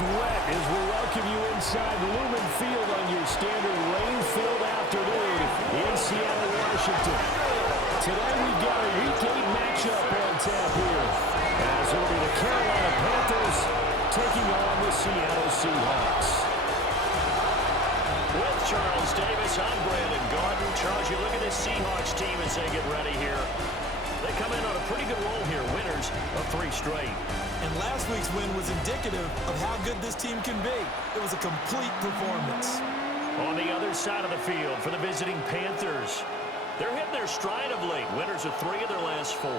wet as we welcome you inside Lumen Field on your standard rain-filled afternoon in Seattle, Washington. Today we've got a Week 8 matchup on tap here, as it'll be the Carolina Panthers taking on the Seattle Seahawks. With Charles Davis, I'm Brandon Gordon. Charles, you look at this Seahawks team as they get ready here. They come in on a pretty good roll here, winners of 3 straight. And last week's win was indicative of how good this team can be. It was a complete performance. On the other side of the field for the visiting Panthers, they're hitting their stride of late. Winners of 3 of their last 4.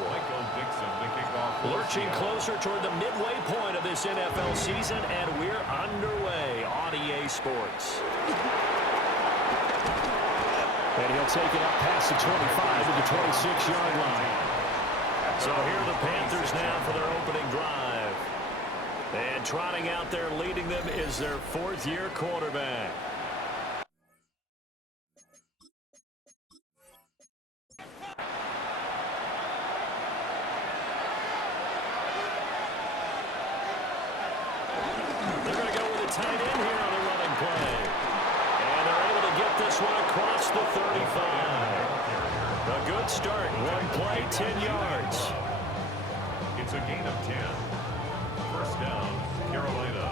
Lurching closer toward the midway point of this NFL season, and we're underway on EA Sports. And he'll take it up past the 25 to the 26-yard line. So here are the Panthers now for their opening drive. And trotting out there leading them is their 4th-year quarterback. They're going to go with a tight end here on the running play. And they're able to get this one across the 35. A good start. 1 play, 10 yards. It's a gain of 10. First down, Carolina.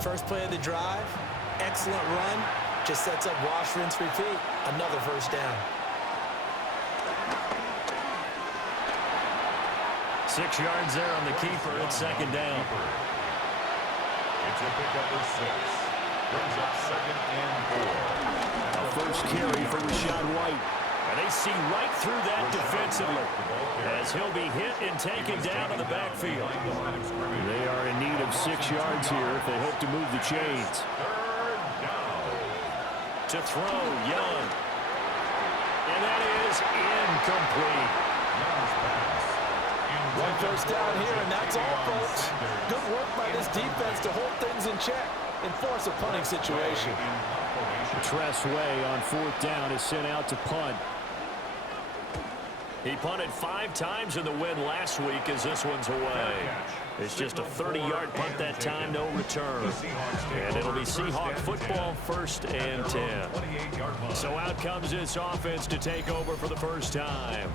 First play of the drive, excellent run. Just sets up wash, rinse, repeat. Another first down. 6 yards there on the keeper. It's 2nd down. It's a pickup of 6. Brings up 2nd and 4. A first carry for Rashad White. And they see right through that defensively as he'll be hit and taken down in the backfield. They are in need of 6 yards here if they hope to move the chains. To throw, Young. And that is incomplete. One first down here, and that's all, folks. Good work by this defense to hold things in check and force a punting situation. Tress Way on 4th down is sent out to punt. He punted 5 times in the win last week as this one's away. It's just a 30-yard punt that time, no return. And it'll be Seahawk football, 1st and 10. So out comes this offense to take over for the first time.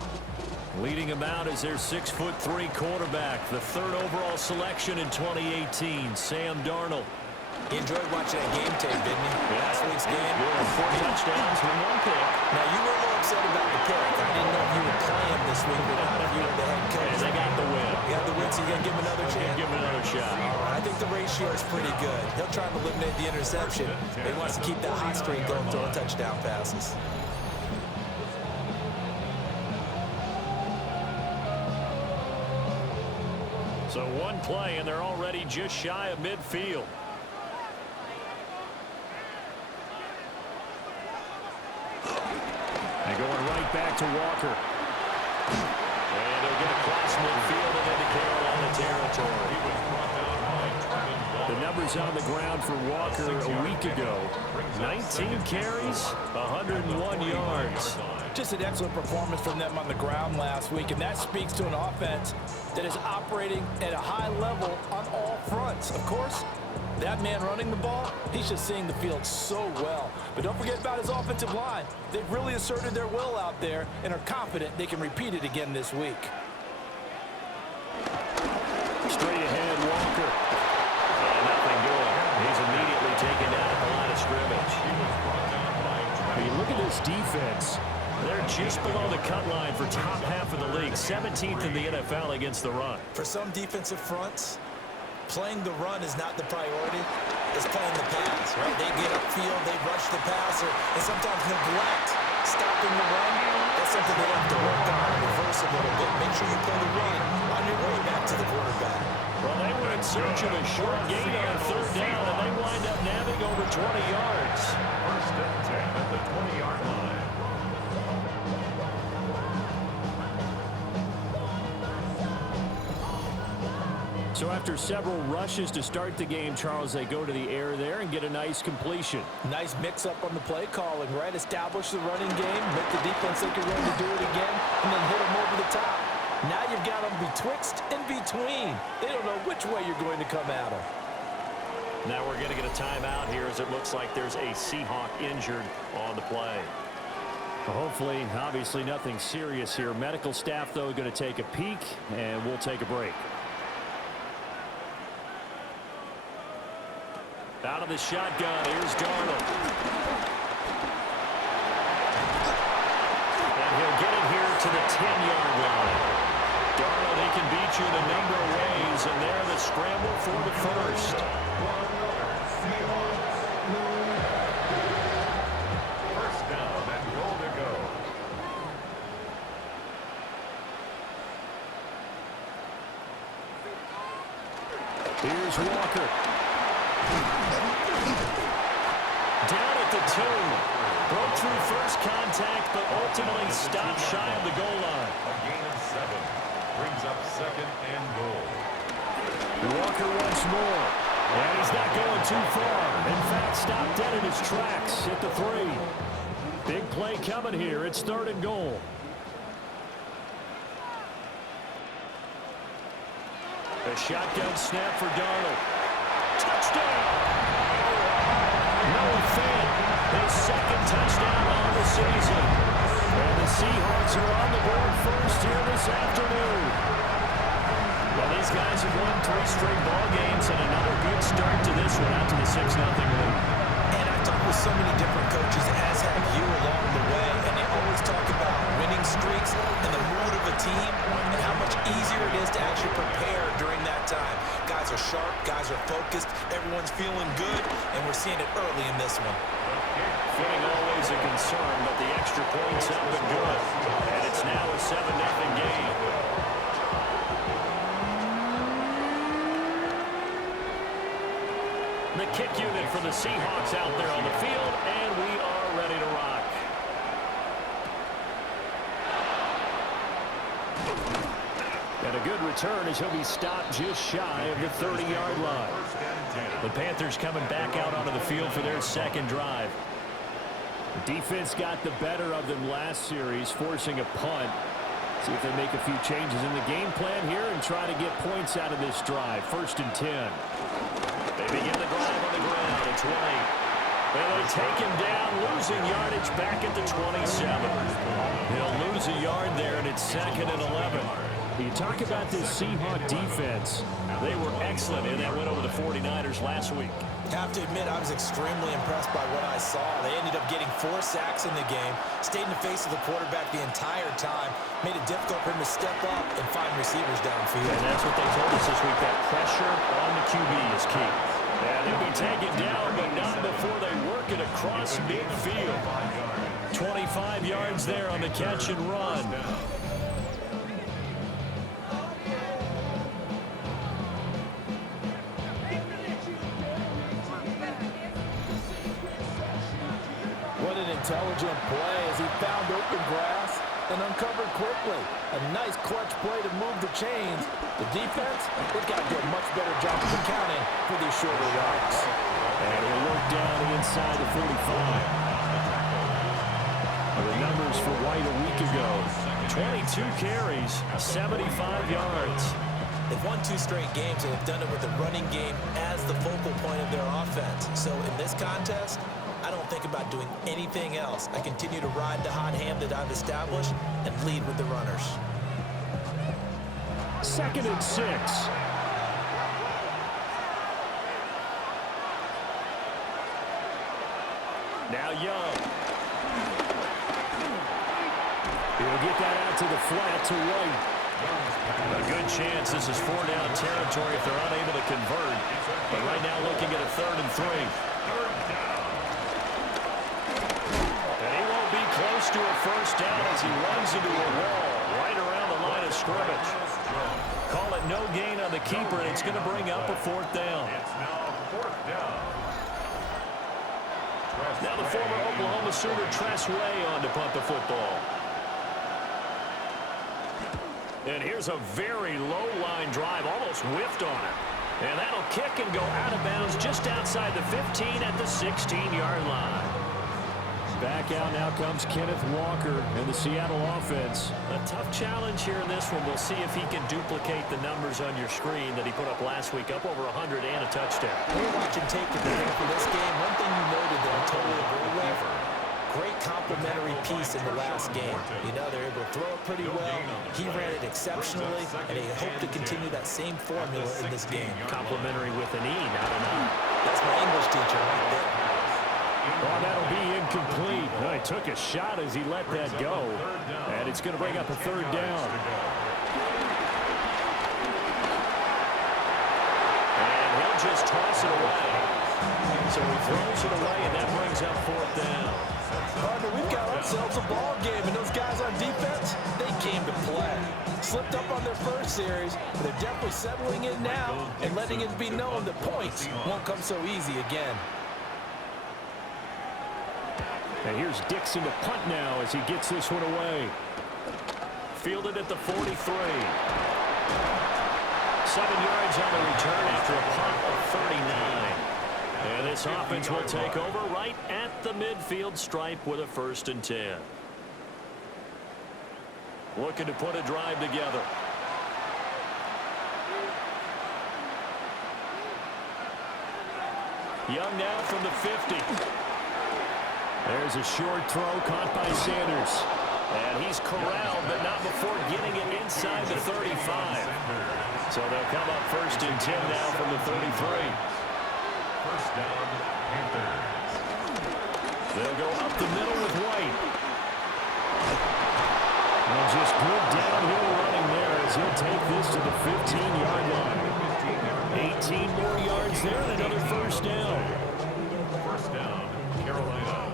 Leading him out is their 6'3" quarterback, the 3rd overall selection in 2018, Sam Darnold. He enjoyed watching that game tape, didn't he? Last week's game. 4 touchdowns with 1 pick. Now, you were a little upset about the pick. I didn't know if you were playing this week or not, if you were the head coach. And they got the win. You got the win, so you got to give him another chance. Give him another shot. All right, I think the ratio is pretty good. He'll try to eliminate the interception. He wants to keep that hot streak going, throwing touchdown passes. So 1 play, and they're already just shy of midfield. And going right back to Walker. And they'll get across midfield and into Carolina territory. The numbers on the ground for Walker a week ago. 19 carries, 101 yards. Just an excellent performance from them on the ground last week, and that speaks to an offense that is operating at a high level on all fronts. Of course, that man running the ball, he's just seeing the field so well. But don't forget about his offensive line. They've really asserted their will out there and are confident they can repeat it again this week. Straight ahead, Walker. And nothing doing. He's immediately taken down at the line of scrimmage. I mean, look at this defense. They're just below the cut line for top half of the league, 17th in the NFL against the run. For some defensive fronts, playing the run is not the priority. It's playing the pass, right? They get upfield, they rush the passer, and sometimes neglect stopping the run. That's something they have to work on and reverse a little bit. Make sure you play the run on your way back to the quarterback. Well, they were in search of a short gain on 3rd down, and they wind up nabbing over 20 yards. 1st and 10 at the 20-yard line. So after several rushes to start the game, Charles, they go to the air there and get a nice completion. Nice mix-up on the play calling, right? Establish the running game, make the defense think you're going to do it again, and then hit them over the top. Now you've got them betwixt and between. They don't know which way you're going to come at them. Now we're going to get a timeout here as it looks like there's a Seahawk injured on the play. Well, hopefully, obviously nothing serious here. Medical staff, though, going to take a peek, and we'll take a break. Out of the shotgun, here's Darnold. And he'll get it here to the 10-yard line. Darnold, he can beat you in a number of ways, and there the scramble for the first. First down and goal to go. Here's Walker. Down at the 2. Broke through first contact, but ultimately stopped shy of the goal line. A gain of 7. Brings up second and goal. Walker once more. And he's not going too far. In fact, stopped dead in his tracks at the 3. Big play coming here. It's 3rd and goal. A shotgun snap for Darnold. Touchdown! Noah Fant, his second touchdown on the season. And the Seahawks are on the board first here this afternoon. Well, these guys have won 3 straight ball games and another good start to this one out to the 6-0 lead. And I've talked with so many different coaches, as have you along the way, and they always talk about winning streaks and the mood of a team and how much easier it is to actually prepare during that time. Guys are sharp, guys are focused, everyone's feeling good, and we're seeing it early in this one. Footing always a concern, but the extra points have been good. And it's now a 7-0 game. The kick unit for the Seahawks out there on the field, and we are ready to rock. And a good return as he'll be stopped just shy of the 30-yard line. The Panthers coming back out onto the field for their second drive. The defense got the better of them last series, forcing a punt. See if they make a few changes in the game plan here and try to get points out of this drive. 1st and 10. They begin the drive on the ground at 20. And they take him down, losing yardage back at the 27. He'll lose a yard there, and it's 2nd and 11. You talk about this Seahawk defense. They were excellent in that win over the 49ers last week. Have to admit, I was extremely impressed by what I saw. They ended up getting 4 sacks in the game, stayed in the face of the quarterback the entire time, made it difficult for him to step up and find receivers downfield. And that's what they told us this week, that pressure on the QB is key. And he'll be taken down, but not before they work it across midfield. 25 yards there on the catch and run. What an intelligent play as he found open grass and uncovered quickly. A nice clutch play to move the chains. The defense, they've got to do a much better job of accounting for these shorter routes. And he'll work down inside the 45. The numbers for White a week ago. 22 carries, 75 yards. They've won 2 straight games, and they've done it with the running game as the focal point of their offense. So in this contest, I don't think about doing anything else. I continue to ride the hot hand that I've established and lead with the runners. 2nd and 6. Now Young. He'll get that out to the flat to White. A good chance this is 4-down territory if they're unable to convert. But right now looking at a 3rd and 3. And he won't be close to a first down as he runs into a wall right around the line of scrimmage. Call it no gain on the keeper, and it's going to bring up a 4th down. It's now 4th down. Now the former Oklahoma Sooner Tress Way on to punt the football. And here's a very low line drive, almost whiffed on it. And that'll kick and go out of bounds just outside the 15 at the 16-yard line. Back out now comes Kenneth Walker and the Seattle offense. A tough challenge here in this one. We'll see if he can duplicate the numbers on your screen that he put up last week, up over 100 and a touchdown. We're watching tape to prepare for this game. One thing you noted that I totally agree with, great complementary piece in the last game. You know, they're able to throw it pretty well. He ran it exceptionally, and they hope to continue that same formula in this game. Complimentary with an E, not an I. That's my English teacher right there. Oh, that'll be incomplete. Well, he took a shot as he let that go, and it's going to bring up a third down. And he'll just toss it away. So he throws it away, and that brings up fourth down. Partner, we've got ourselves a ball game, and those guys on defense, they came to play. Slipped up on their first series, but they're definitely settling in now and letting it be known that points won't come so easy again. And here's Dixon to punt now as he gets this one away. Fielded at the 43. 7 yards on the return after a punt of 39. And this offense will take over right at the midfield stripe with a 1st and 10. Looking to put a drive together. Young now from the 50. There's a short throw caught by Sanders. And he's corralled, but not before getting it inside the 35. So they'll come up 1st and 10 now from the 33. First down, Panthers. They'll go up the middle with White. And just good downhill running there as he'll take this to the 15-yard line. 18 more yards there and another 1st down. First down, Carolina.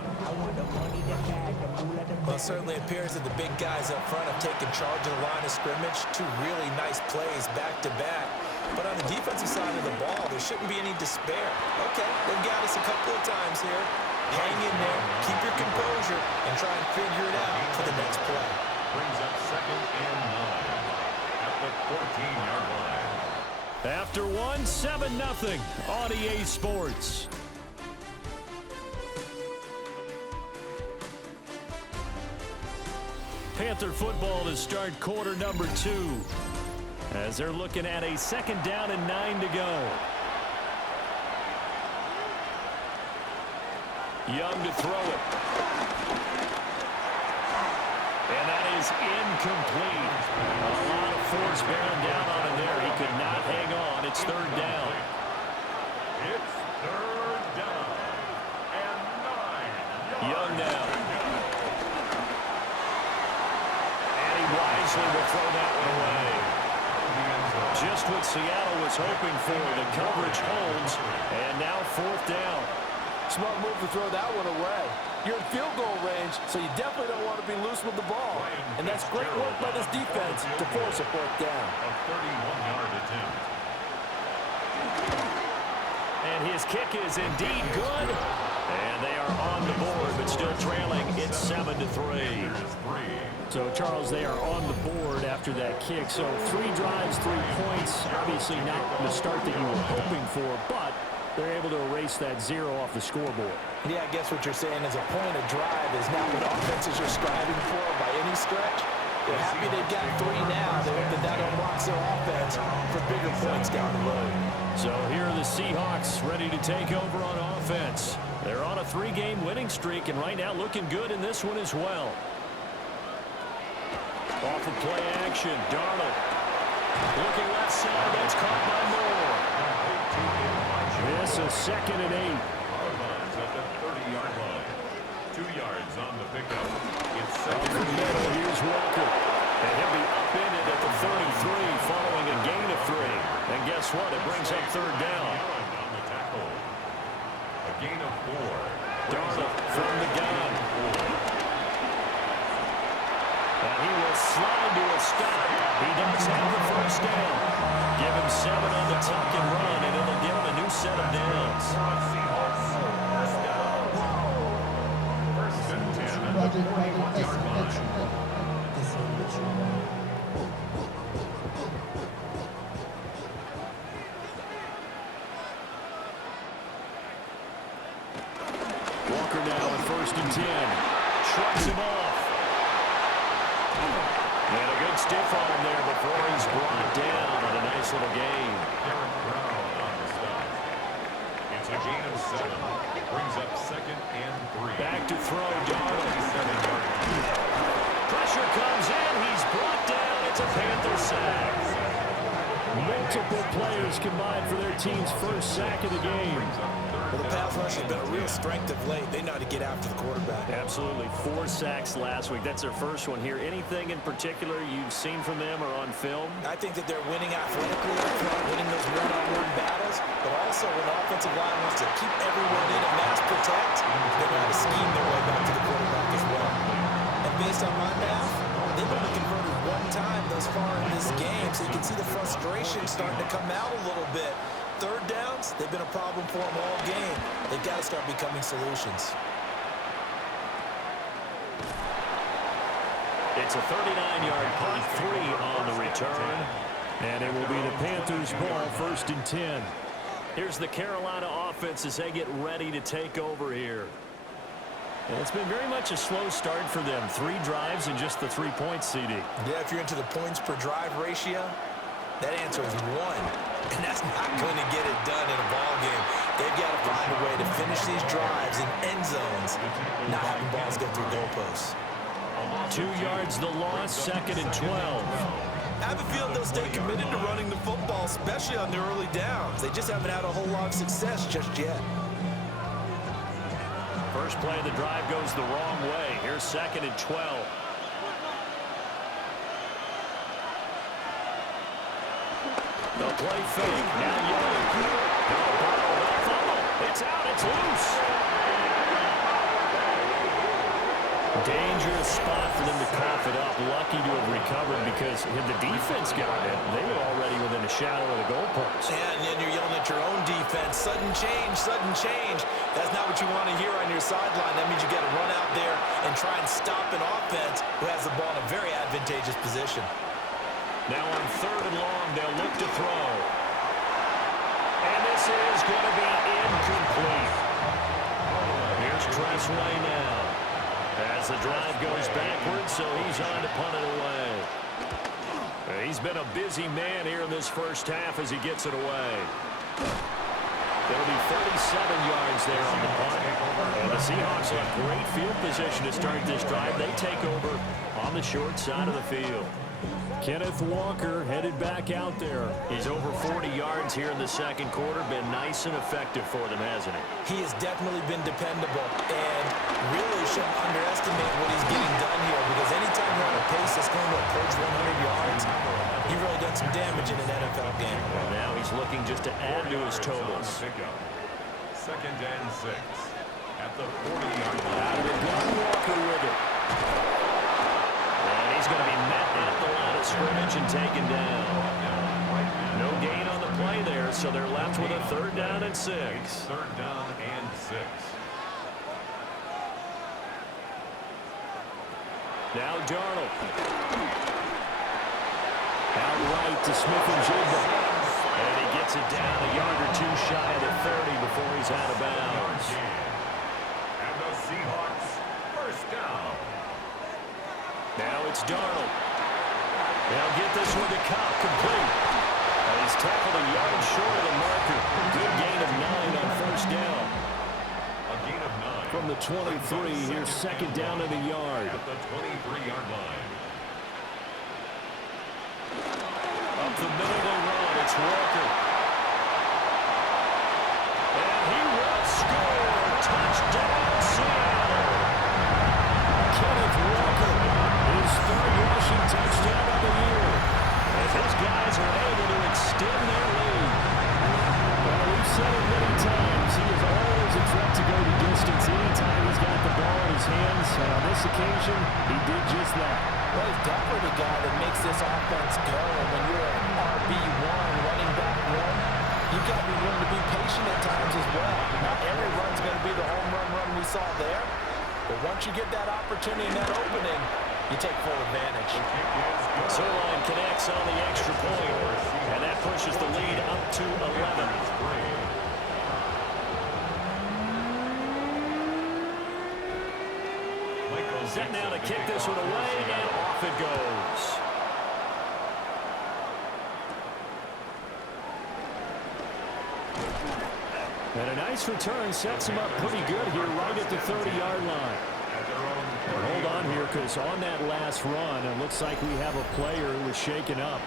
Well, it certainly appears that the big guys up front have taken charge of the line of scrimmage. 2 really nice plays back-to-back. But on the defensive side of the ball, there shouldn't be any despair. Okay, they've got us a couple of times here. Hang in there, keep your composure, and try and figure it out for the next play. Brings up 2nd and 9 at the 14-yard line. After one, 7-0 on EA Sports. Panther football to start quarter number 2. As they're looking at a 2nd down and 9 to go. Young to throw it. And that is incomplete. A lot of force bearing down on him there. He could not hang on. It's 3rd down. It's 3rd down and 9 yards. Young now. And he wisely will throw that one away. Just what Seattle was hoping for. The coverage holds. And now 4th down. Smart move to throw that one away. You're in field goal range, so you definitely don't want to be loose with the ball. And that's great work by this defense to force a 4th down. A 31-yard attempt. And his kick is indeed good. And they are on the board, but still trailing. It's 7-3. So, Charles, they are on the board after that kick. So, 3 drives, 3 points. Obviously not the start that you were hoping for, but they're able to erase that 0 off the scoreboard. Yeah, I guess what you're saying is a point of drive is not what offenses are striving for by any stretch. They're happy they've got 3 now. They hope that unlocks their offense for bigger points down the road. So here are the Seahawks ready to take over on offense. They're on a 3-game winning streak, and right now looking good in this one as well. Off of play action, Darnold. Looking left side, that's caught by Moore. This is 2nd and 8. At the 30-yard line. 2 yards on the pickup. It's 2nd Over the middle, here's Walker. And he'll be upended at the 33 following a gain of 3. And guess what? It brings up 3rd down. on the tackle. A gain of 4. Darnold from the gun. And he will slide to a stop. He does have the 1st down. Give him 7 on the tuck and run, and it'll give him a new set of downs. First and 10 at the 41-yard line. Walker now at 1st first and 10. Shrugs him off. And a good stiff arm there before he's brought down on a nice little gain. It's a gain of 7. Brings up 2nd and 3. Back to throw, Darnold. Pressure comes in. He's brought down. It's a Panther sack. Multiple players combined for their team's first sack of the game. Well, the pass rush has been a real strength of late. They know how to get after the quarterback. Absolutely. 4 sacks last week. That's their first one here. Anything in particular you've seen from them or on film? I think that they're winning athletically, winning those one-on-one battles, but also when the offensive line wants to keep everyone in and mass protect, they know how to scheme their way back to the quarterback as well. And based on my math, they've only converted 1 time thus far in this game, so you can see the frustration starting to come out a little bit. 3rd downs, they've been a problem for them all game. They've got to start becoming solutions. It's a 39-yard punt, 3 on the return. And it will be the Panthers' ball, first and 10. Here's the Carolina offense as they get ready to take over here. And it's been very much a slow start for them. 3 drives and just the 3 points, CD. Yeah, if you're into the points per drive ratio, that answer is 1. And that's not going to get it done in a ball game. They've got to find a way to finish these drives in end zones, not having balls go through goalposts. 2 yards the loss, 2nd and 12. I have a feeling they'll stay committed to running the football, especially on the early downs. They just haven't had a whole lot of success just yet. First play of the drive goes the wrong way. Here's 2nd and 12. They'll play fake. Now Young. It's out. It's loose. Dangerous spot for them to cough it up. Lucky to have recovered because had the defense gotten it, they were already within a shadow of the goalpost. Yeah, and then you're yelling at your own defense. Sudden change, sudden change. That's not what you want to hear on your sideline. That means you got to run out there and try and stop an offense who has the ball in a very advantageous position. Now on 3rd and long, they'll look to throw. And this is going to be incomplete. Here's Tressway now. As the drive goes backwards, so he's on to punt it away. He's been a busy man here in this first half as he gets it away. There'll be 37 yards there on the punt. And the Seahawks have great field position to start this drive. They take over on the short side of the field. Kenneth Walker headed back out there. He's over 40 yards here in the 2nd quarter. Been nice and effective for them, hasn't he? He has definitely been dependable and really shouldn't underestimate what he's getting done here because anytime you're on a pace that's going to approach 100 yards, you've really done some damage in an NFL game. And now he's looking just to add to his totals. 2nd and 6. At the 40-yard line. Out of it, Walker with it. And he's going to be met at the line of scrimmage and taken down. No gain on the play there, so they're left with a 3rd down and 6. 3rd down and 6. Now Darnold. Out right to Smith-Njigba. And he gets it down a yard or 2 shy of the 30 before he's out of bounds. And the Seahawks, 1st down. Now it's Darnold. They'll get this one to Cobb, complete. And he's tackled a yard short of the marker. Good gain of 9 on 1st down. A gain of 9. From the 23, here's 2nd down to the yard. At the 23-yard line. Up the middle they run. It's Walker. And he will score. Touchdown, Seattle. Kenneth Walker, his 3rd rushing touchdown of the year. As his guys are able to extend their lead. Well, we've said it many times. He is always a threat to go the distance anytime he's got the ball in his hands. And on this occasion, he did just that. Well, he's definitely the guy that makes this offense go. And when you're an RB1, running back 1, you've got to be willing to be patient at times as well. Not every run's going to be the home run we saw there. But once you get that opportunity and that opening, you take full advantage. Zerline connects on the extra point. And that pushes the lead up to 11. Set now to kick this one away, and off it goes. And a nice return sets him up pretty good here right at the 30-yard line. And hold on here, because on that last run, it looks like we have a player who was shaken up.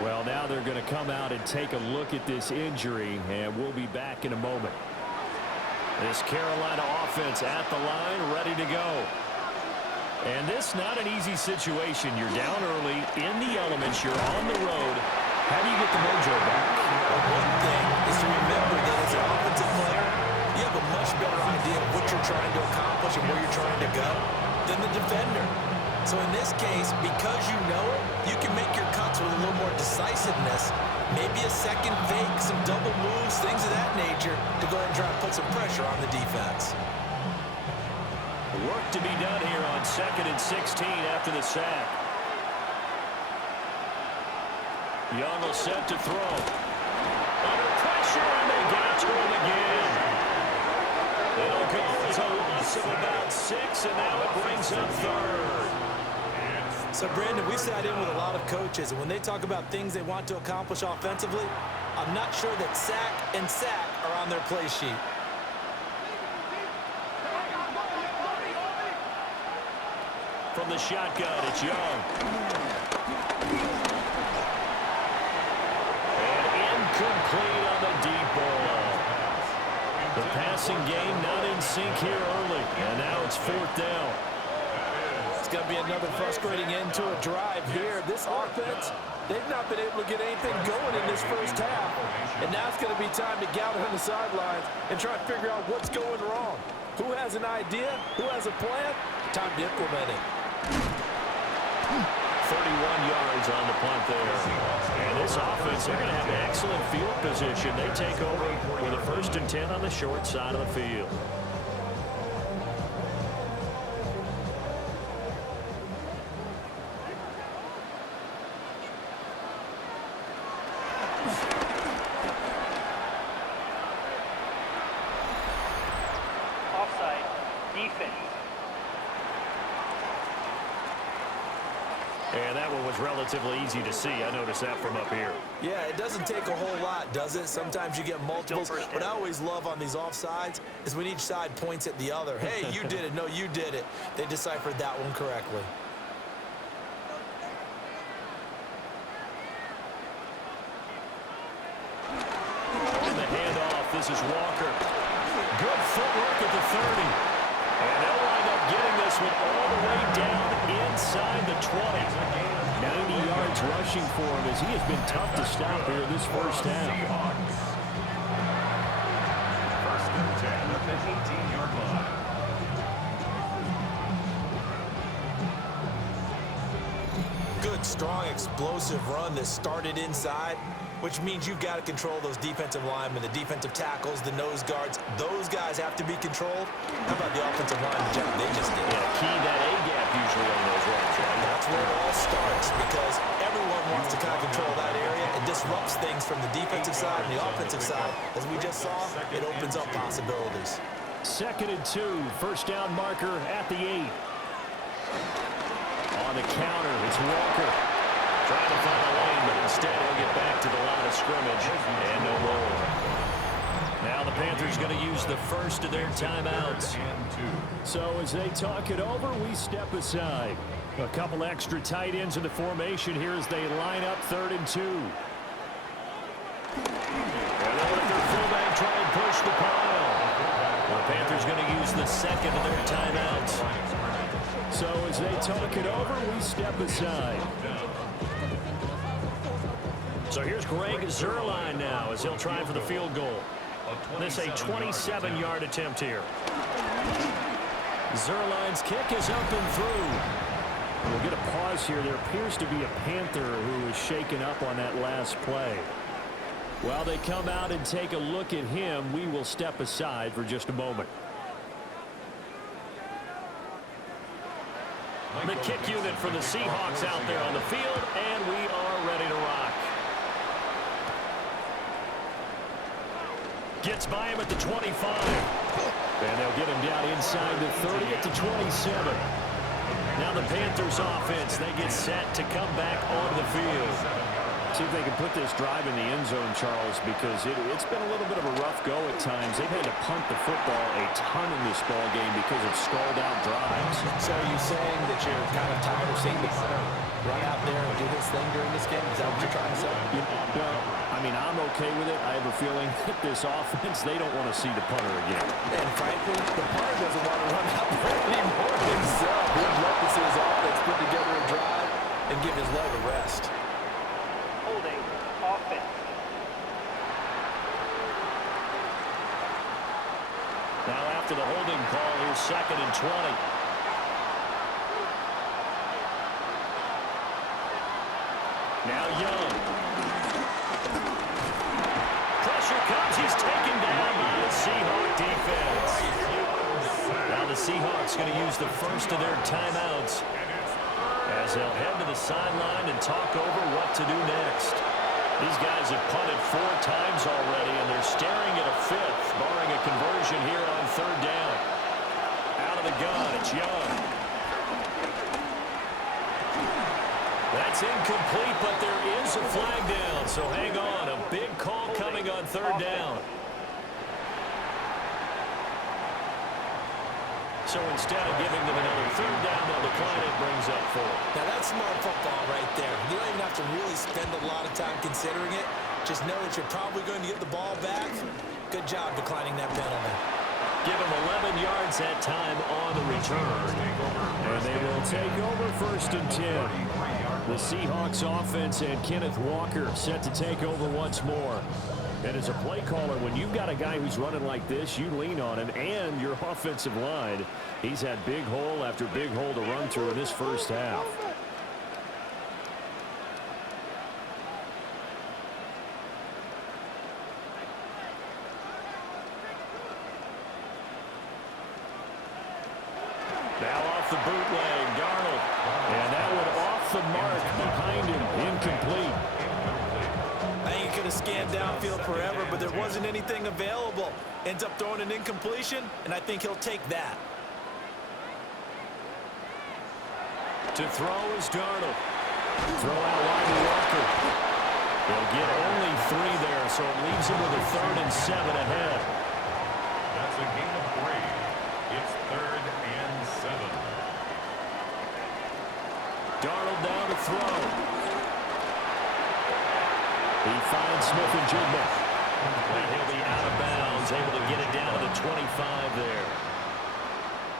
Well, now they're going to come out and take a look at this injury, and we'll be back in a moment. This Carolina offense at the line, ready to go. And this not an easy situation. You're down early, in the elements, you're on the road. How do you get the mojo back? Well, one thing is to remember that as an offensive player, you have a much better idea of what you're trying to accomplish and where you're trying to go than the defender. So in this case, because you know it, you can make your cuts with a little more decisiveness. Maybe a second fake, some double moves, things of that nature to go ahead and try to put some pressure on the defense. Work to be done here on 2nd and 16 after the sack. Young will set to throw. Under pressure, and they get to him again. It'll go as a loss of about 6, and now it brings up 3rd. So, Brandon, we sat in with a lot of coaches, and when they talk about things they want to accomplish offensively, I'm not sure that sack and sack are on their play sheet. From the shotgun, it's Young. And incomplete on the deep ball. The passing game not in sync here early, and now it's 4th down. It's going to be another frustrating end to a drive here. This offense, they've not been able to get anything going in this first half. And now it's going to be time to gather on the sidelines and try to figure out what's going wrong. Who has an idea? Who has a plan? Time to implement it. 31 yards on the punt there. And this offense, they're going to have excellent field position. They take over with a 1st and 10 on the short side of the field. Offside, defense. And that one was relatively easy to see. I noticed that from up here. Yeah, it doesn't take a whole lot, does it? Sometimes you get multiples. What I always love on these offsides is when each side points at the other. Hey, you did it. No, you did it. They deciphered that one correctly. In the handoff, this is Walker. Good footwork at the 30. And they'll wind up getting this one all the way down inside the 20. 90 yards rushing for him as he has been tough to stop here this first half. 1st and 10 at the 18-yard line. Good, strong, explosive run that started inside, which means you've got to control those defensive linemen, the defensive tackles, the nose guards. Those guys have to be controlled. How about the offensive line, the job they just did? Yeah, key that A-gap usually on those runs, right? That's where it all starts, because everyone wants to kind of control that area. It disrupts things from the defensive side and the offensive side. As we just saw, it opens up possibilities. 2nd and 2, 1st down marker at the 8. On the counter, it's Walker. Trying to find a lane, but instead he'll get back to the line of scrimmage and no more. Now the Panthers going to use the first of their timeouts. So as they talk it over, we step aside. A couple extra tight ends in the formation here as they line up 3rd and 2. And they'll let their fullback try and push the pile. The Panthers going to use the 2nd of their timeouts. So as they talk it over, we step aside. So here's Greg Zuerlein now as he'll try for the field goal. This a 27-yard attempt here. Zuerlein's kick is up and through. We'll get a pause here. There appears to be a Panther who was shaken up on that last play. While they come out and take a look at him, we will step aside for just a moment. The kick unit for the Seahawks out there on the field, and we are ready to rock. Gets by him at the 25. And they'll get him down inside the 30 at the 27. Now the Panthers offense, they get set to come back onto the field. See if they can put this drive in the end zone, Charles, because it's been a little bit of a rough go at times. They've had to punt the football a ton in this ball game because of stalled-out drives. So are you saying that you're kind of tired of seeing the punter run out there and do his thing during this game? Is that what you're trying to say? Well, I mean, I'm okay with it. I have a feeling that this offense, they don't want to see the punter again. And frankly, the punter doesn't want to run out there anymore himself. He'd love to see his offense put together a drive and give his leg a rest. Holding offense. Now after the holding call, here's 2nd and 20. Now Young. Pressure comes. He's taken down by the Seahawks defense. Now the Seahawks going to use the first of their timeouts as they'll head to the sideline and talk over what to do next. These guys have punted 4 times already, and they're staring at a 5th, barring a conversion here on 3rd down. Out of the gun, it's Young. That's incomplete, but there is a flag down, so hang on. A big call coming on 3rd down. So instead of giving them another 3rd down, they'll decline it, brings up 4. Now that's smart football right there. You don't even have to really spend a lot of time considering it. Just know that you're probably going to get the ball back. Good job declining that penalty. Give them 11 yards that time on the return. And they will take over 1st and 10. The Seahawks offense and Kenneth Walker set to take over once more. And as a play caller, when you've got a guy who's running like this, you lean on him and your offensive line. He's had big hole after big hole to run through in this first half. Now off the bootleg, Darnold. And that one off the mark behind him, incomplete. I think he could have scanned downfield forever, but there wasn't anything available. Ends up throwing an incompletion, and I think he'll take that. To throw is Darnold. Throw out wide to Walker. They'll get only 3 there, so it leaves him with a 3rd and 7 ahead. That's a gain of 3. It's 3rd and 7. Darnold down to throw. He finds Smith and Jigba. And he'll be out of bounds, able to get it down to the 25 there.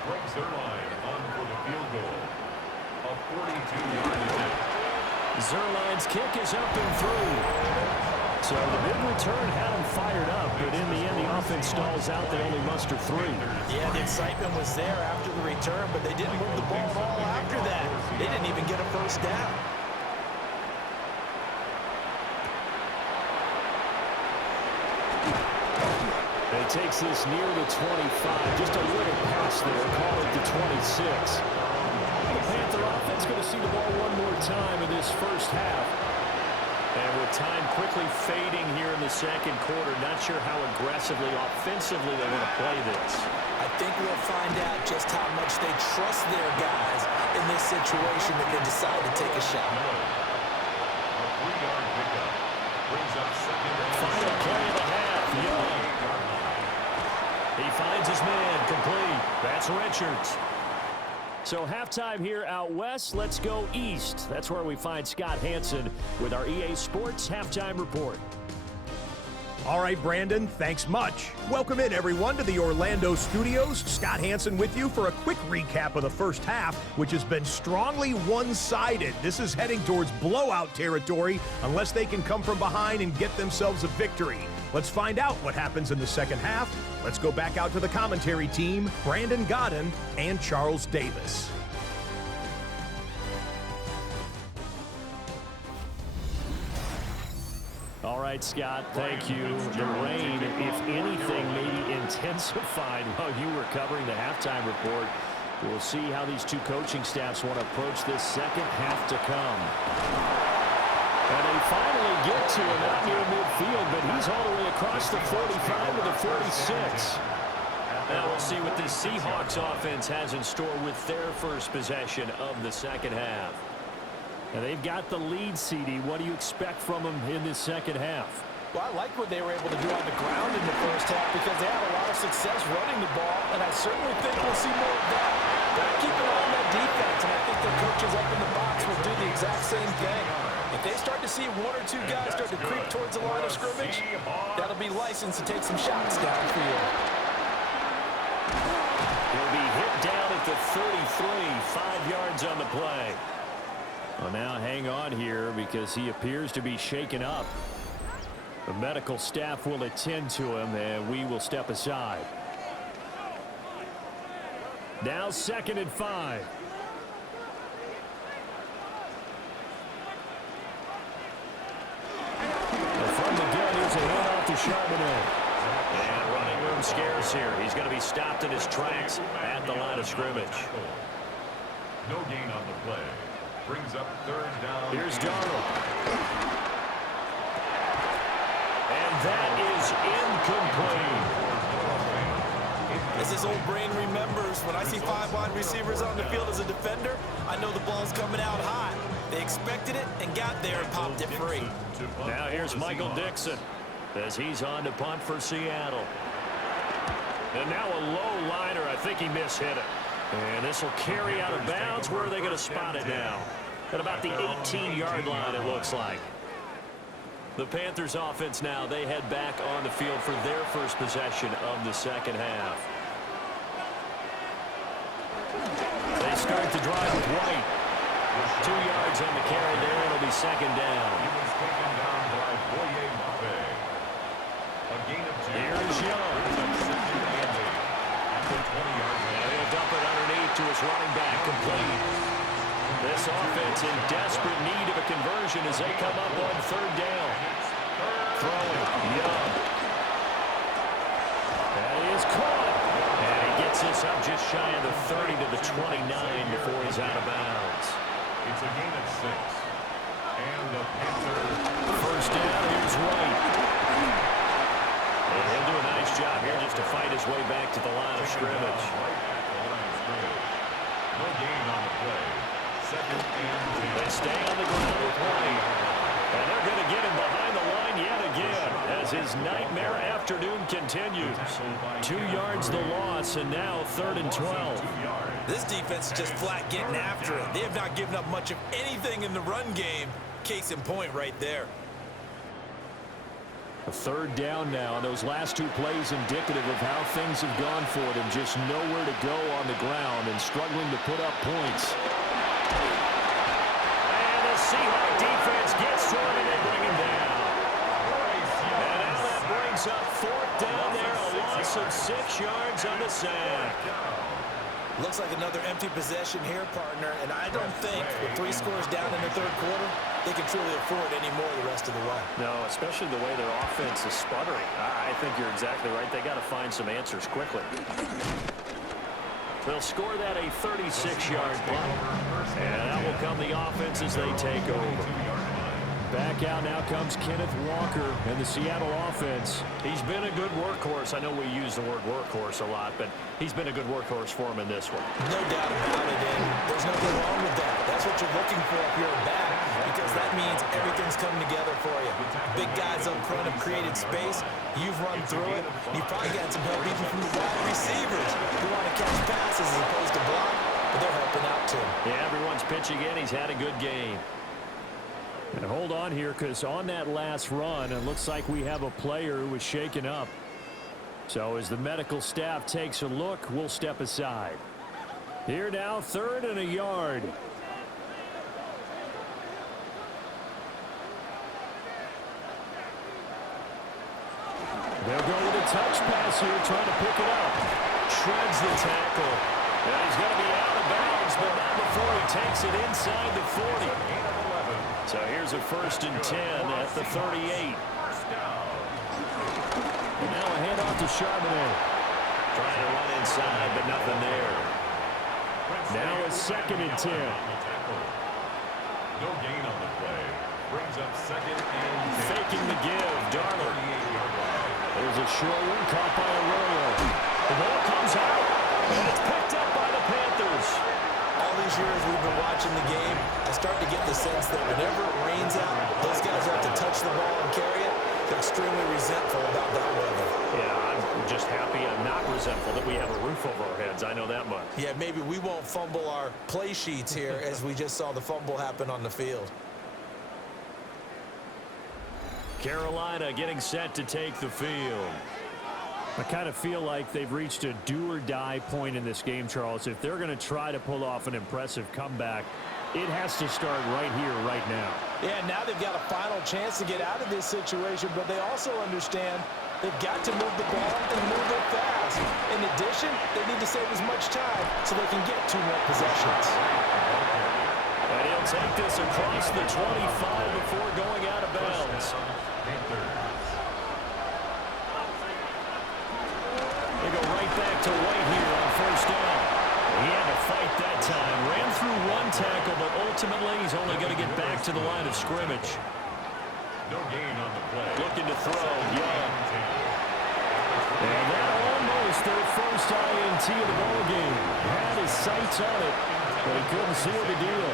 Greg Zuerlein on for the field goal. A 42-yard attempt. Zuerlein's kick is up and through. So the big return had him fired up, but in the end, the offense stalls out. They only muster 3. Yeah, the excitement was there after the return, but they didn't move the ball at all after that. They didn't even get a 1st down. And he takes this near the 25. Just a little pass there. Call it the 26. The Panther offense going to see the ball one more time in this first half. And with time quickly fading here in the 2nd quarter, not sure how aggressively, offensively they want to play this. I think we'll find out just how much they trust their guys in this situation that they decide to take a shot. A 3-yard pickup brings up 2nd and 7. Final play of the half, Young. He finds his man, complete. That's Richards. So halftime here out west. Let's go east. That's where we find Scott Hansen with our EA Sports Halftime Report. All right, Brandon, thanks much. Welcome in, everyone, to the Orlando studios. Scott Hansen with you for a quick recap of the first half, which has been strongly one-sided. This is heading towards blowout territory unless they can come from behind and get themselves a victory. Let's find out what happens in the second half. Let's go back out to the commentary team, Brandon Godden and Charles Davis. All right, Scott, thank you. The rain, if anything, maybe intensified while you were covering the halftime report. We'll see how these two coaching staffs want to approach this second half to come. And they finally get to him out near midfield, but he's all the way across the 45 to the 46. Now we'll see what this Seahawks offense has in store with their first possession of the second half. And they've got the lead, CD. What do you expect from them in this second half? Well, I like what they were able to do on the ground in the first half because they had a lot of success running the ball, and I certainly think we'll see more of that. Gotta keep an eye on that defense, and I think their coaches up in the box will do the exact same thing. If they start to see one or two guys start to creep towards the line of scrimmage, that'll be licensed to take some shots downfield. He'll be hit down at the 33, 5 yards on the play. Well, now hang on here because he appears to be shaken up. The medical staff will attend to him, and we will step aside. Now 2nd and 5. And from the gun, here's a handoff to Charbonnet. And running room scarce here. He's going to be stopped in his tracks at the line of scrimmage. No gain on the play. Brings up 3rd down. Here's Darnold. And that is incomplete. As his old brain remembers, when I see 5 wide receivers on the field as a defender, I know the ball's coming out high. They expected it and got there and popped it free. Now here's Michael Dixon as he's on to punt for Seattle. And now a low liner. I think he mishit it. And this will carry out of bounds. Where are they going to spot it now? At about the 18-yard line, it looks like. The Panthers offense now, they head back on the field for their first possession of the second half. They start the drive with White. 2 yards on the carry there. It'll be 2nd down. He was taken down by Boye Mafe. A gain of 2. Here's Young. He'll dump it underneath to his running back, complete. This offense in desperate need of a conversion as they come up on 3rd down. Throwing, Young. That is caught. And he gets this up just shy of the 30 to the 29 before he's out of bounds. It's a gain of 6. And the Panthers. 1st down, here's White. And he'll do a nice job here just to fight his way back to the line of scrimmage. No gain on the play. 2nd and 10. They stay on the ground with White. And they're going to get him behind the line yet again as his nightmare afternoon continues. 2 yards the loss, and now 3rd and 12. This defense is just flat getting after it. They have not given up much of anything in the run game. Case in point right there. A 3rd down now, and those last 2 plays indicative of how things have gone for them. Just nowhere to go on the ground and struggling to put up points. And the Seahawks defense gets to him and they bring him down. And now that brings up 4th down there, a loss of 6 yards on the sack. Looks like another empty possession here, partner, and I don't think with 3 scores down in the 3rd quarter, they can truly afford any more the rest of the way. No, especially the way their offense is sputtering. I think you're exactly right. They got to find some answers quickly. They'll score that a 36-yard punt. And out will come the offense as they take over. Back out now comes Kenneth Walker and the Seattle offense. He's been a good workhorse. I know we use the word workhorse a lot, but he's been a good workhorse for him in this one. No doubt about it, and there's nothing wrong with that. That's what you're looking for if you're a back, because that means everything's coming together for you. Big guys up front have created space. You've run through it. You've probably got some help even from the wide receivers who want to catch passes as opposed to block, but they're helping out too. Yeah, everyone's pitching in. He's had a good game. And hold on here, because on that last run, it looks like we have a player who was shaken up. So as the medical staff takes a look, we'll step aside. Here now, 3rd and a yard. They'll go with a touch pass here, trying to pick it up. Shreds the tackle. And he's going to be out of bounds, but not before he takes it inside the 40. So here's a 1st and 10 at the 38. And now a handoff to Charbonnet. Trying to run inside, but nothing there. Now a 2nd and 10. No gain on the play. Brings up 2nd and 10. Faking the give, Darnold. There's a short one caught by Arroyo. The ball comes out, and it's picked up by the Panthers. All these years we've been watching the game, I start to get the sense that whenever it rains out, those guys have to touch the ball and carry it. They're extremely resentful about that weather. Yeah, I'm just happy I'm not resentful that we have a roof over our heads. I know that much. Yeah, maybe we won't fumble our play sheets here as we just saw the fumble happen on the field. Carolina getting set to take the field. I kind of feel like they've reached a do-or-die point in this game, Charles. If they're going to try to pull off an impressive comeback, it has to start right here, right now. Yeah, now they've got a final chance to get out of this situation, but they also understand they've got to move the ball and move it fast. In addition, they need to save as much time so they can get 2 more possessions. And he'll take this across the 25 before going out of bounds. They go right back to White here on first down. He had to fight that time. Ran through 1 tackle, but ultimately he's only going to get back to the line of scrimmage. No gain on the play. Looking to throw, Young. And that almost their first INT of the ballgame. Had his sights on it, but he couldn't seal the deal.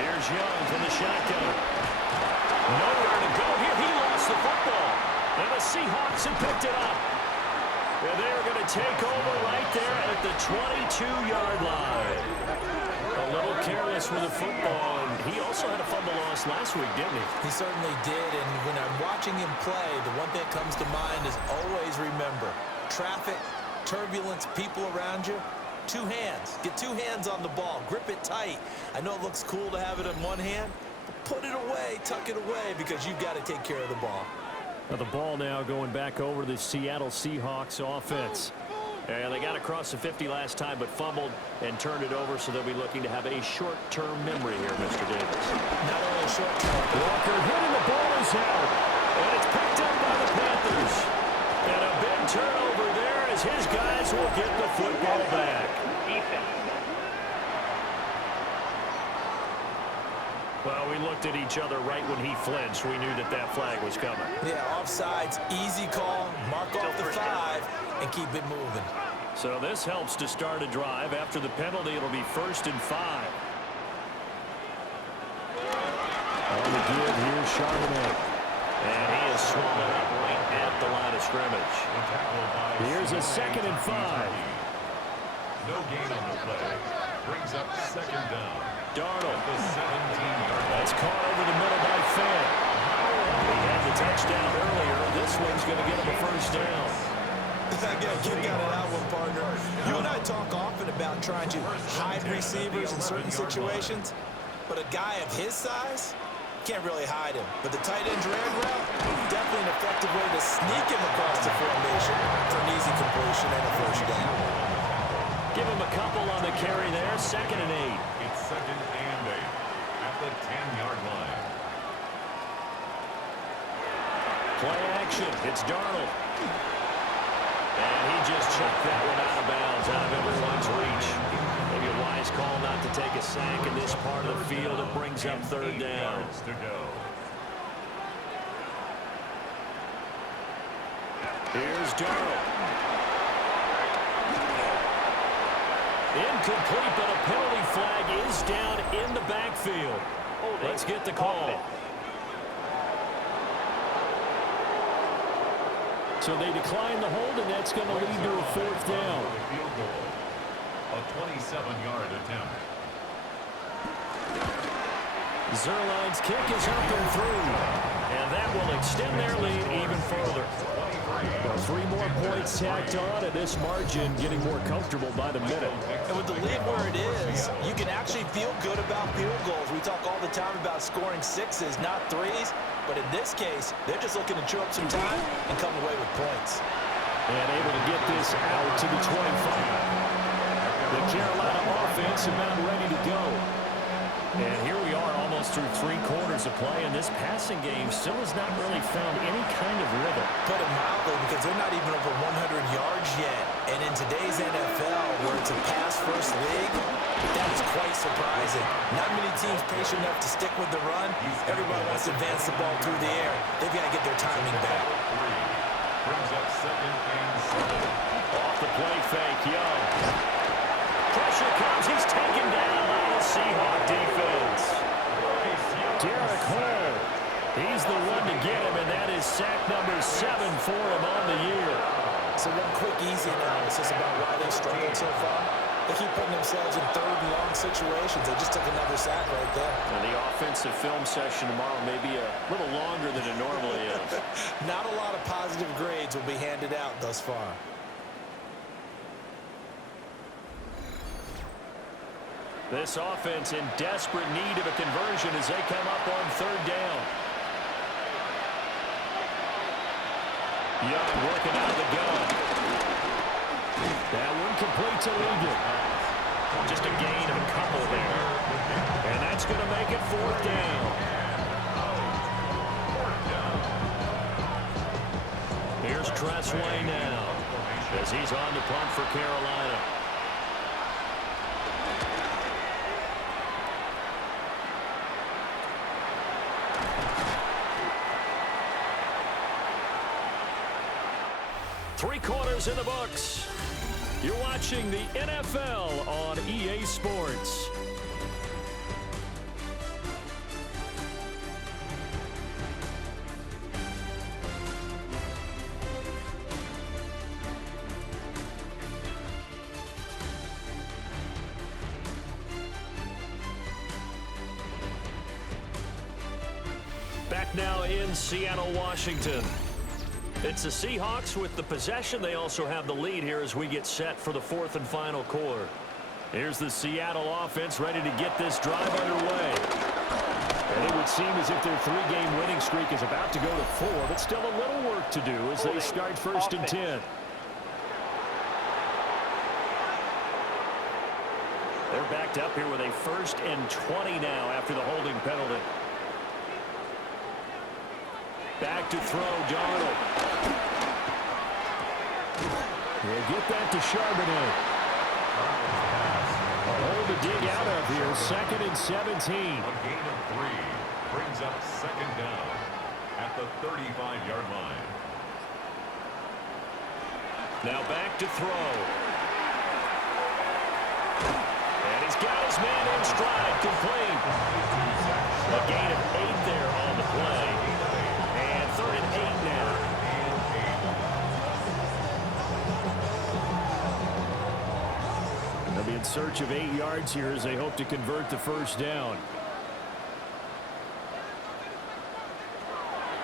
Here's Young from the shotgun. Nowhere to go here. He lost the football. And the Seahawks have picked it up. And they're going to take over right there at the 22-yard line. A little careless with the football. And he also had a fumble loss last week, didn't he? He certainly did, and when I'm watching him play, the one thing that comes to mind is always remember, traffic, turbulence, people around you, 2 hands. Get 2 hands on the ball. Grip it tight. I know it looks cool to have it in one hand, but put it away, tuck it away, because you've got to take care of the ball. Now the ball now going back over the Seattle Seahawks offense. And they got across the 50 last time, but fumbled and turned it over, so they'll be looking to have a short-term memory here, Mr. Davis. Not only a short-term. Walker hitting the ball is out. And it's picked up by the Panthers. And a big turnover there as his guys will get the football back. Defense. Well, we looked at each other right when he flinched. We knew that that flag was coming. Yeah, offsides, easy call, mark off the 5, and keep it moving. So this helps to start a drive. After the penalty, it'll be 1st and 5. On the give, here's Charbonnet. And he is swallowed up right at the line of scrimmage. Here's a 2nd and 5. No gain on the play. Brings up 2nd down. Darnold. The 17-yard. That's caught over the middle by Finn. He had the touchdown earlier. This one's going to get him a 1st down. You got it out one, partner. You and I talk often about trying to hide receivers in certain situations, but a guy of his size can't really hide him. But the tight end drag route, definitely an effective way to sneak him across the formation for an easy completion and a 1st down. Give him a couple on the carry there. 2nd and 8. It's 2nd and 8 at the 10-yard line. Play action. It's Darnold. And he just chucked that one out of bounds, out of everyone's reach. Maybe a wise call not to take a sack in this part of the field. It brings up 3rd down. To go. Here's Darnold. Incomplete, but a penalty flag is down in the backfield. Let's get the call. So they decline the hold, and that's going to lead to a 4th down. Field goal. A 27-yard attempt. Zerline's kick is up and through. And that will extend their lead even further. Well, 3 more points tacked on, and this margin getting more comfortable by the minute. And with the lead where it is, you can actually feel good about field goals. We talk all the time about scoring 6s, not 3s. But in this case, they're just looking to chew up some time and come away with points. And able to get this out to the 25. The Carolina offense about ready to go. And here we are almost through 3 quarters of play, and this passing game still has not really found any kind of rhythm. Put it mildly, because they're not even over 100 yards yet. And in today's NFL, where it's a pass-first league, that is quite surprising. Not many teams patient enough to stick with the run. Everybody wants to advance the ball through the air. They've got to get their timing back. Brings up 2nd and 7. Off the play fake, Young. Pressure comes. He's taken down by the Seahawk defense. Derek Hall. He's the one to get him, and that is sack number 7 for him on the year. So one quick, easy analysis about why they struggled so far. They keep putting themselves in 3rd and long situations. They just took another sack right there. And the offensive film session tomorrow may be a little longer than it normally is. Not a lot of positive grades will be handed out thus far. This offense in desperate need of a conversion as they come up on 3rd down. Young working out of the gun. That one complete to Egan. Just a gain of a couple there. And that's going to make it 4th down. Here's Tressway now as he's on to punt for Carolina. Three quarters in the books. You're watching the NFL on EA Sports. Back now in Seattle, Washington. It's the Seahawks with the possession. They also have the lead here as we get set for the 4th and final quarter. Here's the Seattle offense ready to get this drive underway. And it would seem as if their 3-game winning streak is about to go to 4, but still a little work to do as they start 1st and 10. They're backed up here with a 1st and 20 now after the holding penalty. Back to throw, Darnold. We'll get that to Charbonnet. A hole to dig out of here. 2nd and 17. A gain of 3 brings up 2nd down at the 35-yard line. Now back to throw. And he's got his man in stride, complete. A gain of 8 there on the play. And 3rd and 8 now. They'll be in search of 8 yards here as they hope to convert the 1st down.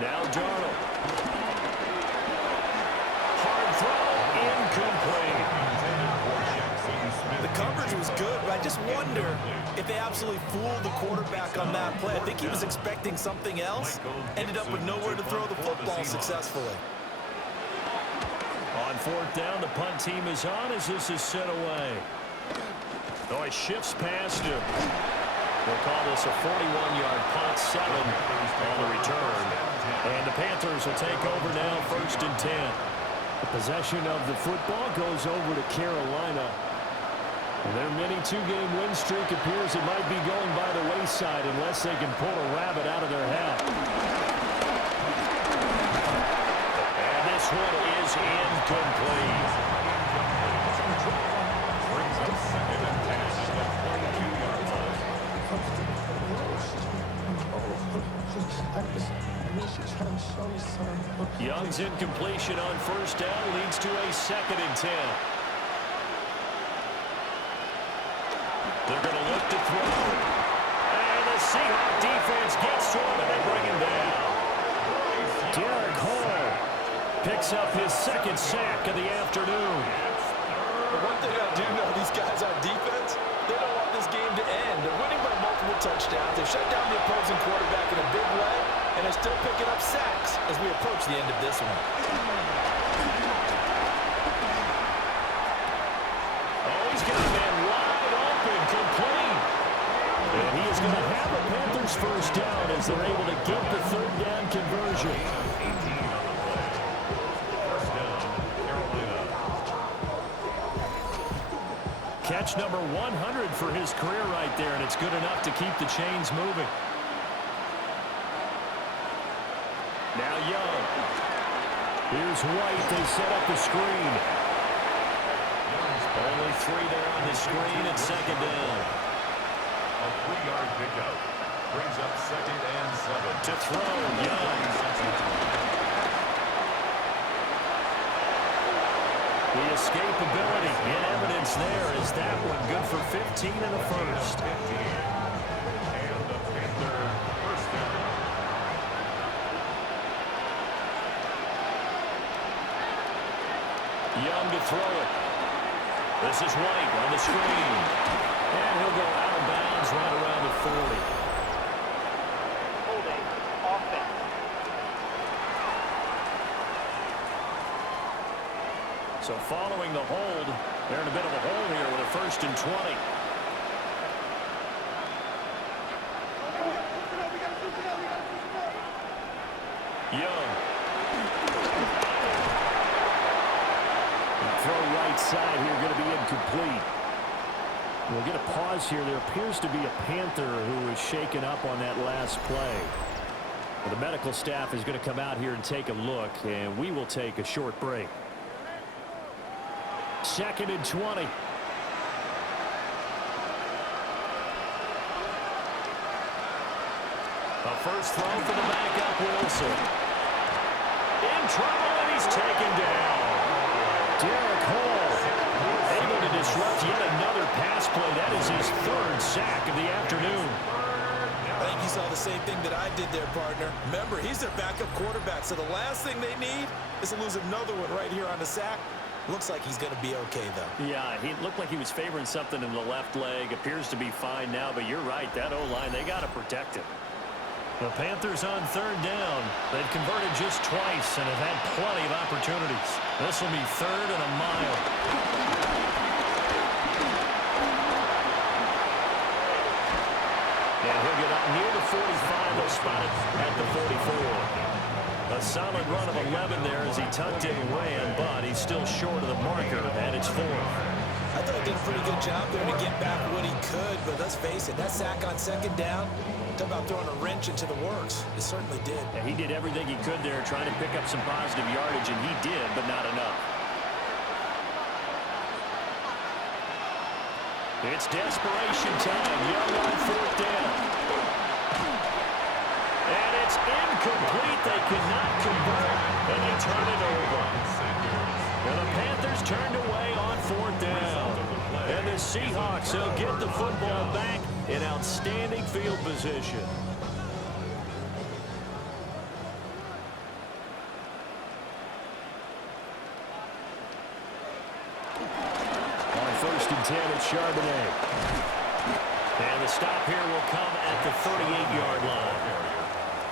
Now Darnold. Hard throw, incomplete. The coverage was good, but I just wonder if they absolutely fooled the quarterback on that play. I think he was expecting something else. Ended up with nowhere to throw the football successfully. On 4th down, the punt team is on as this is set away. Oh, he shifts past him. They'll call this a 41-yard punt, 7 on the return. And the Panthers will take over now, 1st and 10. The possession of the football goes over to Carolina. And their mini 2-game win streak appears it might be going by the wayside unless they can pull a rabbit out of their hat. And this one is incomplete. Brings up 2nd and 10 at the 22-yard line. Young's incompletion on 1st down leads to a 2nd and 10. They're going to look to throw. And the Seahawk defense gets to him and they bring him down. Derek Hall picks up his 2nd sack of the afternoon. But one thing I do know, these guys on defense, they don't want this game to end. They're winning by multiple touchdowns. They shut down the opposing quarterback in a big way, and they're still picking up sacks as we approach the end of this one. Oh, he's got a man wide open, complete. And he is going to have a Panthers 1st down as they're able to get the 3rd down conversion. 18 on the play. 1st down, Carolina. Catch number 100 for his career right there, and it's good enough to keep the chains moving. Now Young. Here's White. They set up the screen. Only 3 there on the screen at second down. A 3-yard pickup. Brings up 2nd and 7. To throw, Young. The escapability in evidence there. Is that one good for 15 in the first? 15. And the Panther first down. Young to throw it. This is White on the screen. And he'll go out of bounds right around the 40. Holding. Offense. So following the hold, they're in a bit of a hole here with a 1st and 20. Young. Throw right side here going to be incomplete. We'll get a pause here. There appears to be a Panther who was shaken up on that last play. Well, the medical staff is going to come out here and take a look, and we will take a short break. 2nd and 20. A first throw for the backup, Wilson. In trouble, and he's taken down. Derek Hall Able to disrupt yet another pass play. That is his 3rd sack of the afternoon. I think you saw the same thing that I did there, partner. Remember, he's their backup quarterback, so the last thing they need is to lose another one right here on the sack. Looks like he's going to be okay, though. Yeah, he looked like he was favoring something in the left leg. Appears to be fine now, but you're right. That O-line, they got to protect him. The Panthers on 3rd down. They've converted just twice and have had plenty of opportunities. This will be 3rd and a mile. And he'll get up near the 45. They'll spot it at the 44. A solid run of 11 there as he tucked in and ran, but he's still short of the marker, and it's 4th. I thought he did a pretty good job there to get back what he could, but let's face it, that sack on 2nd down, talk about throwing a wrench into the works. It certainly did. And he did everything he could there, trying to pick up some positive yardage, and he did, but not enough. It's desperation time. Young on 4th down. And it's incomplete. They could not convert, and they turn it over. And the Panthers turned away on 4th down. And the Seahawks will get the football back in outstanding field position. on 1st and 10 at Charbonnet. And the stop here will come at the 38-yard line.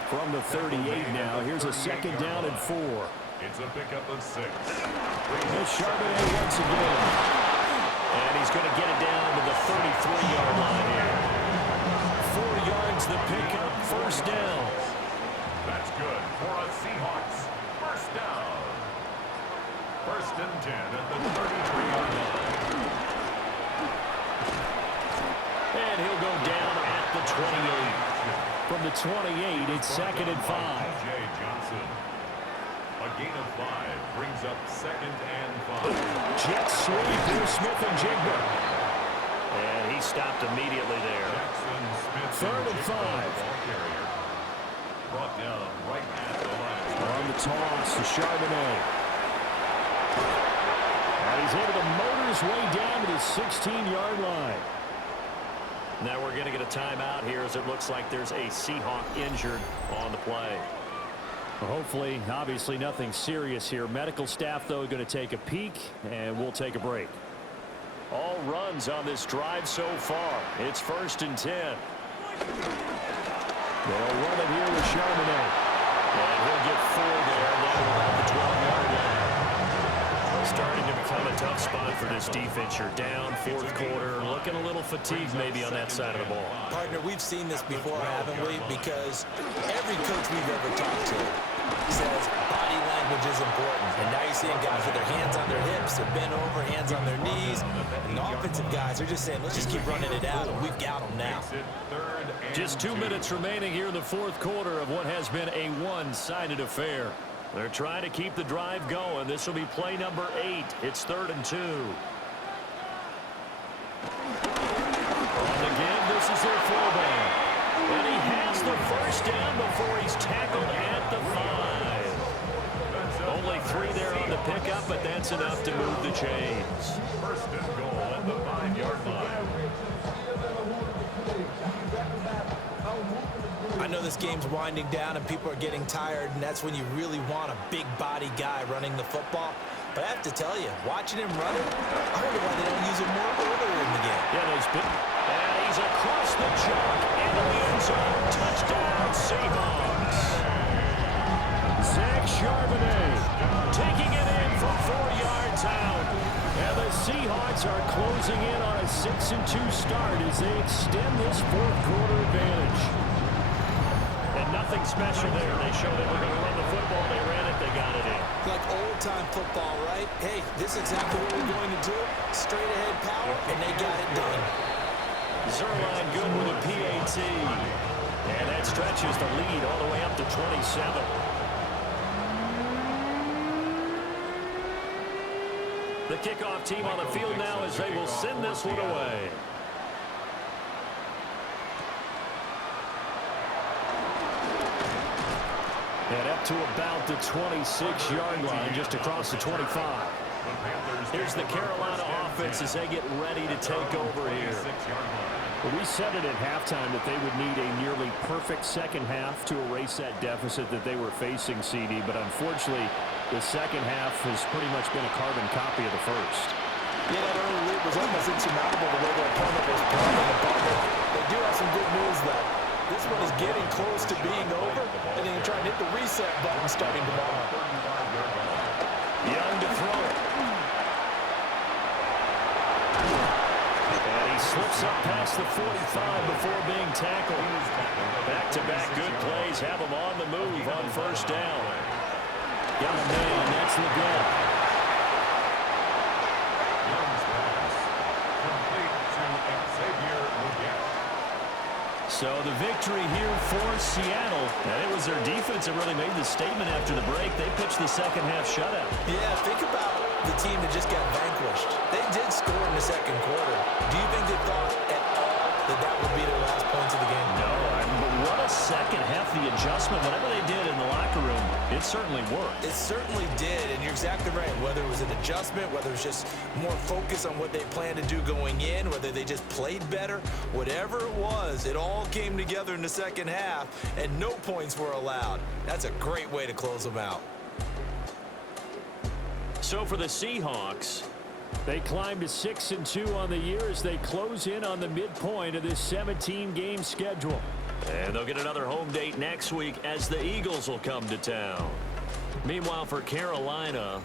From the 38 now, here's a 2nd down and 4. It's a pickup of 6. Here's Charbonnet once again. And he's going to get it down to the 33-yard line here. 4 yards the pickup, 1st down. That's good for a Seahawks. 1st down. 1st and 10 at the 33-yard line. And he'll go down at the 28. From the 28, it's 2nd and 5. Jay Johnson. A gain of 5 brings up 2nd and 5. Jet sweep through Smith and Jigba. And he stopped immediately there. Jackson Smith. 3rd and 5. Ball carrier. Brought down right at the line. On the toss to Charbonnet. And he's able to motor his way down to the 16-yard line. Now we're going to get a timeout here as it looks like there's a Seahawk injured on the play. Well, hopefully, obviously nothing serious here. Medical staff, though, going to take a peek, and we'll take a break. All runs on this drive so far. It's 1st and 10. They'll run it here with Charbonnet. And he'll get 4 there, down about the 12-yard line. Starting to become a tough spot for this defense. You're down 4th quarter, looking a little fatigued maybe on that side of the ball. Partner, we've seen this before, haven't we? Because every coach we've ever talked to says body language is important. And now you're seeing guys with their hands on their hips, they're bent over, hands on their knees. And the offensive guys are just saying, let's just keep running it out, and we've got them now. Just 2 minutes remaining here in the 4th quarter of what has been a one-sided affair. They're trying to keep the drive going. This will be play number 8. It's 3rd and 2. On the give, this is their fullback. And he has the first down before he's tackled at the 5. Only 3 there on the pickup, but that's enough to move the chains. First and goal at the 5-yard line. I know this game's winding down and people are getting tired, and that's when you really want a big body guy running the football. But I have to tell you, watching him run it, I wonder why they don't use him more earlier in the game. Yeah, those big. And he's across the chalk into the end zone. Touchdown, Seahawks. Zach Charbonnet taking it in from 4 yards out. And the Seahawks are closing in on a 6-2 start as they extend this fourth-quarter advantage. And nothing special there. They showed they were going to run the football. They ran it. They got it in. Like old-time football, right? Hey, this is exactly what we're going to do. Straight-ahead power, and they got it done. Zerline good with a PAT. And that stretches the lead all the way up to 27. The kickoff team on the field now as they will send this one away. And up to about the 26-yard line, just across the 25. Here's the Carolina offense as they get ready to take over here. Well, we said it at halftime that they would need a nearly perfect second half to erase that deficit that they were facing, CD. But unfortunately, the second half has pretty much been a carbon copy of the first. Yeah, that early lead was almost insurmountable the way their opponent was playing in the bubble. They do have some good news, though. This one is getting close to being over, and they can try and hit the reset button starting tomorrow. Young to throw it. And he slips up past the 45 before being tackled. Back-to-back good plays have him on the move on first down. Got a man, that's the goal. So the victory here for Seattle. And it was their defense that really made the statement after the break. They pitched the second half shutout. Yeah, think about the team that just got vanquished. They did score in the second quarter. Do you think they thought at all that that would be their last points of the game? No, but what a second half. The adjustment, whatever they did in the locker room, it certainly worked. It certainly did, and you're exactly right. Whether it was an adjustment, whether it was just more focus on what they planned to do going in, whether they just played better, whatever it was, it all came together in the second half, and no points were allowed. That's a great way to close them out. So for the Seahawks, they climb to 6-2 on the year as they close in on the midpoint of this 17-game schedule. and they'll get another home date next week as the Eagles will come to town. Meanwhile, for Carolina,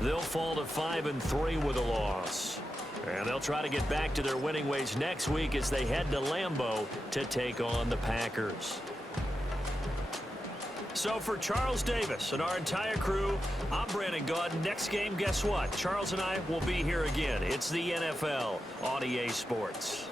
they'll fall to 5-3 with a loss. And they'll try to get back to their winning ways next week as they head to Lambeau to take on the Packers. So for Charles Davis and our entire crew, I'm Brandon Gaudin. Next game, guess what? Charles and I will be here again. It's the NFL on EA Sports.